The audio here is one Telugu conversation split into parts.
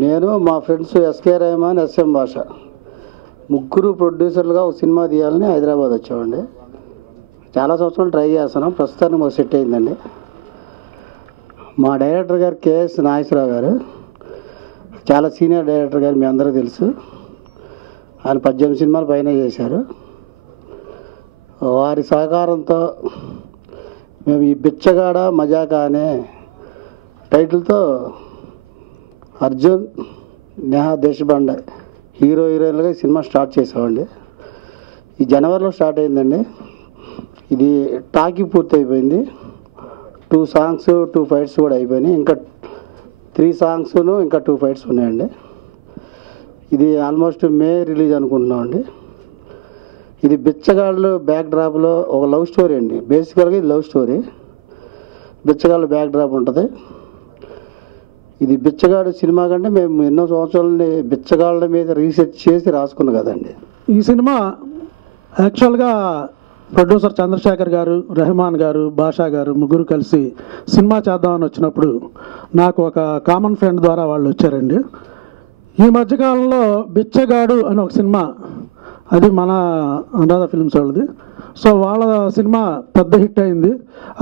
నేను మా ఫ్రెండ్స్ ఎస్కే రెహమాన్, ఎస్ఎం భాష ముగ్గురు ప్రొడ్యూసర్లుగా ఒక సినిమా తీయాలని హైదరాబాద్ వచ్చామండి. చాలా సంవత్సరాలు ట్రై చేస్తున్నాం. ప్రస్తుతానికి మాకు సెట్ అయిందండి. మా డైరెక్టర్ గారు కేఎస్ నాగేశ్వరరావు గారు, చాలా సీనియర్ డైరెక్టర్ గారు, మీ అందరూ తెలుసు. ఆయన 18 సినిమాలు పైన చేశారు. వారి సహకారంతో మేము ఈ బిచ్చగాడ మజాకా అనే టైటిల్తో అర్జున్, నేహా దేశపాండే హీరోయిన్లుగా సినిమా స్టార్ట్ చేసామండి. ఈ జనవరిలో స్టార్ట్ అయిందండి. ఇది టాకీ పూర్తి అయిపోయింది. 2 సాంగ్స్ 2 ఫైట్స్ కూడా అయిపోయినాయి. ఇంకా 3 సాంగ్స్ ఇంకా 2 ఫైట్స్ ఉన్నాయండి. ఇది ఆల్మోస్ట్ మే రిలీజ్ అనుకుంటున్నామండి. ఇది బిచ్చగాళ్ళు బ్యాక్ డ్రాప్లో ఒక లవ్ స్టోరీ అండి. బేసికల్గా ఇది లవ్ స్టోరీ. బిచ్చగాళ్ళు బ్యాక్ డ్రాప్ ఉంటుంది. ఇది బిచ్చగాడు సినిమా కంటే మేము ఎన్నో సంవత్సరాలని బిచ్చగాళ్ళ మీద రీసెర్చ్ చేసి రాసుకున్నాం కదండి. ఈ సినిమా యాక్చువల్గా ప్రొడ్యూసర్ చంద్రశేఖర్ గారు, రెహమాన్ గారు, బాషా గారు ముగ్గురు కలిసి సినిమా చేద్దామని వచ్చినప్పుడు నాకు ఒక కామన్ ఫ్రెండ్ ద్వారా వాళ్ళు వచ్చారండి. ఈ మధ్యకాలంలో బిచ్చగాడు అని ఒక సినిమా, అది మన అనురాధ ఫిల్మ్స్ వాళ్ళది. సో వాళ్ళ సినిమా పెద్ద హిట్ అయింది.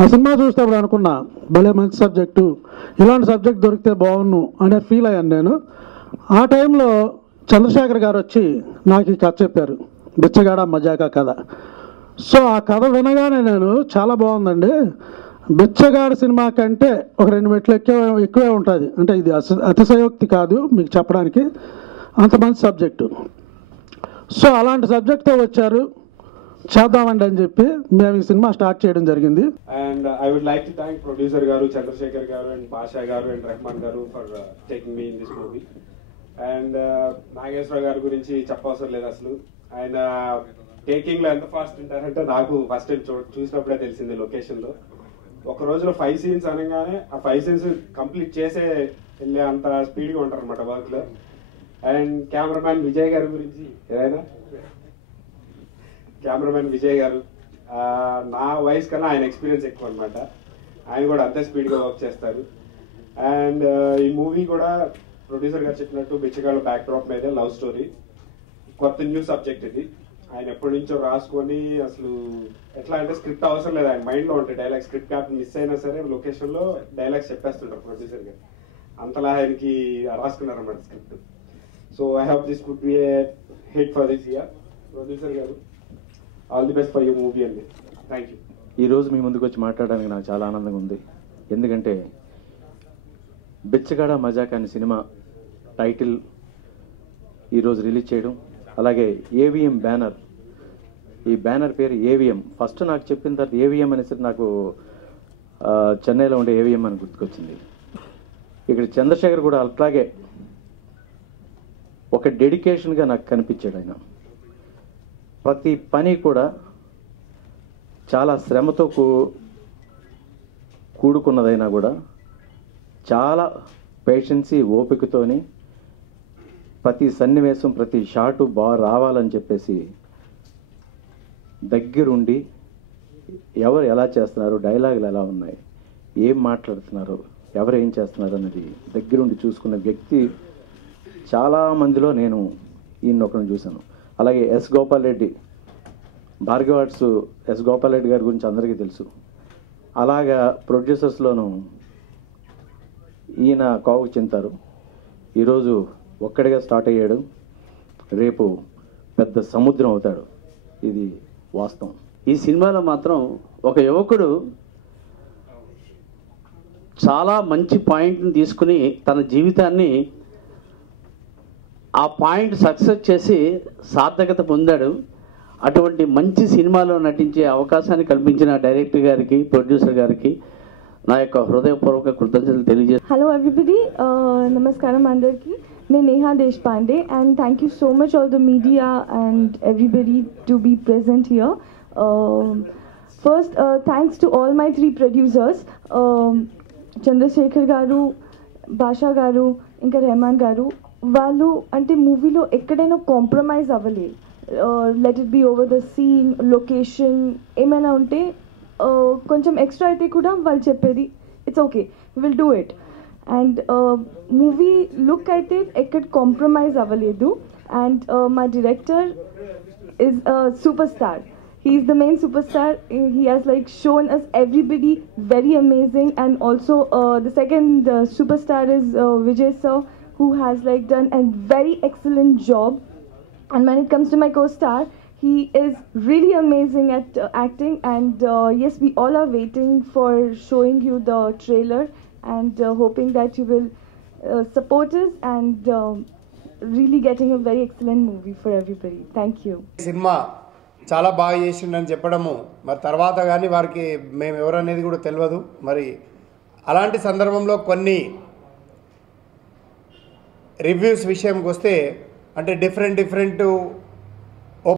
ఆ సినిమా చూసేటప్పుడు అనుకున్నా, భలే మంచి సబ్జెక్టు, ఇలాంటి సబ్జెక్ట్ దొరికితే బాగున్ను అనే ఫీల్ అయ్యాను నేను. ఆ టైంలో చంద్రశేఖర్ గారు వచ్చి నాకు ఈ కథ చెప్పారు, బిచ్చగాడ మజాకా కథ. సో ఆ కథ వినగానే నేను చాలా బాగుందండి, బిచ్చగాడ సినిమా కంటే ఒక 2 మెట్లు ఎక్కువే ఉంటుంది. అంటే ఇది అతిశయోక్తి కాదు మీకు చెప్పడానికి, అంత మంచి సబ్జెక్టు. సో అలాంటి సబ్జెక్ట్తో వచ్చారు, చేద్దామండి అని చెప్పి మేము ఈ సినిమా స్టార్ట్ చేయడం జరిగింది. And I would like to thank producer గారు Chandrasekhar garu and Basha garu and Rehman garu for taking me in this movie. And Nageswara గారి గురించి చెప్పవసరం లేదు అసలు. ఆయన టేకింగ్ లో ఎంత ఫాస్ట్ ఉంటారంటే నాకు ఫస్ట్ టైం చూసినప్పుడే తెలిసింది. లొకేషన్ లో ఒక రోజులో 5 సీన్స్ అనగానే ఆ 5 సీన్స్ కంప్లీట్ చేసే వెళ్ళే అంత స్పీడ్ గా ఉంటారు అనమాట వర్క్ లో. అండ్ కెమెరామ్యాన్ విజయ్ గారి గురించి ఏదైనా, కెమెరామెన్ విజయ్ గారు నా వయసు కన్నా ఆయన ఎక్స్పీరియన్స్ ఎక్కువ అనమాట. ఆయన కూడా అంతే స్పీడ్గా వర్క్ చేస్తారు. అండ్ ఈ మూవీ కూడా ప్రొడ్యూసర్ గారు చెప్పినట్టు బిచ్చగాళ్ళ బ్యాక్ డ్రాప్ మీదే లవ్ స్టోరీ. కొత్త న్యూ సబ్జెక్ట్ ఇది. ఆయన ఎప్పటి నుంచో రాసుకొని అసలు ఎట్లా అంటే స్క్రిప్ట్ అవసరం లేదు, ఆయన మైండ్లో ఉంటాయి డైలాగ్. స్క్రిప్ట్ క్యాప్ మిస్ అయినా సరే లొకేషన్లో డైలాగ్స్ చెప్పేస్తుంటారు ప్రొడ్యూసర్ గారు. అంతలా ఆయనకి రాసుకున్నారు అన్నమాట script. So I hope this could be a hit for this year. Producer గారు all the best for your movie అండి. Thank you. ఈరోజు మీ ముందుకు వచ్చి మాట్లాడడానికి నాకు చాలా ఆనందంగా ఉంది. ఎందుకంటే బిచ్చగాడ మజాక్ అనే సినిమా టైటిల్ ఈరోజు రిలీజ్ చేయడం, అలాగే ఏవిఎం బ్యానర్, ఈ బ్యానర్ పేరు ఏవిఎం. ఫస్ట్ నాకు చెప్పిన తర్వాత ఏవిఎం అనేసరికి నాకు చెన్నైలో ఉండే ఏవిఎం అని గుర్తుకొచ్చింది. ఇక్కడ చంద్రశేఖర్ కూడా అట్లాగే ఒక డెడికేషన్గా నాకు కనిపించాడు. ఆయన ప్రతి పని కూడా చాలా శ్రమతో కూడుకున్నదైనా కూడా చాలా పేషెన్సీ ఓపికతోని ప్రతి సన్నివేశం ప్రతి షాటు బాగా రావాలని చెప్పేసి దగ్గరుండి ఎవరు ఎలా చేస్తున్నారు, డైలాగులు ఎలా ఉన్నాయి, ఏం మాట్లాడుతున్నారు, ఎవరు ఏం చేస్తున్నారు అన్నది దగ్గరుండి చూసుకున్న వ్యక్తి చాలా మందిలో నేను ఈయన ఒకరిని చూశాను. అలాగే S Gopal Reddy, Bhargava arts S Gopal Reddy గారి గురించి అందరికీ తెలుసు. అలాగా ప్రొడ్యూసర్స్లోనూ ఈయన కోవకు చెందుతారు. ఈరోజు ఒక్కడిగా స్టార్ట్ అయ్యాడు, రేపు పెద్ద సముద్రం అవుతాడు. ఇది వాస్తవం. ఈ సినిమాలో మాత్రం ఒక యువకుడు చాలా మంచి పాయింట్ని తీసుకుని తన జీవితాన్ని ఆ పాయింట్ సక్సెస్ చేసి సార్థకత పొందాడు. అటువంటి మంచి సినిమాలో నటించే అవకాశాన్ని కల్పించిన డైరెక్టర్ గారికి, ప్రొడ్యూసర్ గారికి నా యొక్క హృదయపూర్వక కృతజ్ఞతలు తెలియజేస్తాను. హలో ఎవ్రీబడి, నమస్కారం అందరికీ. నేను Neha Deshpande and thank you so much all the media and everybody to be present here. First thanks to all my 3 producers, Chandrasekhar garu, Basha గారు, ఇంకా రెహమాన్ గారు. వాళ్ళు అంటే మూవీలో ఎక్కడైనా కాంప్రమైజ్ అవ్వలేదు. Let it be over the scene, location ఏమైనా ఉంటే కొంచెం ఎక్స్ట్రా అయితే కూడా వాళ్ళు చెప్పేది it's okay, will do it. And movie look అయితే ఎక్కడ కాంప్రమైజ్ అవ్వలేదు. And my director is a superstar. He is the main superstar. He has like shown us everybody very amazing. And also the second superstar is Vijay sir, who has like done a very excellent job. And when it comes to my co-star, he is really amazing at acting. And yes, we all are waiting for showing you the trailer and hoping that you will support us and really getting a very excellent movie for everybody. Thank you. Cinema చాలా బాగా చేసిండని చెప్పడము మరి తర్వాత కానీ వారికి మేము ఎవరనేది కూడా తెలియదు. మరి అలాంటి సందర్భంలో కొన్ని రివ్యూస్ విషయంకి వస్తే అంటే డిఫరెంట్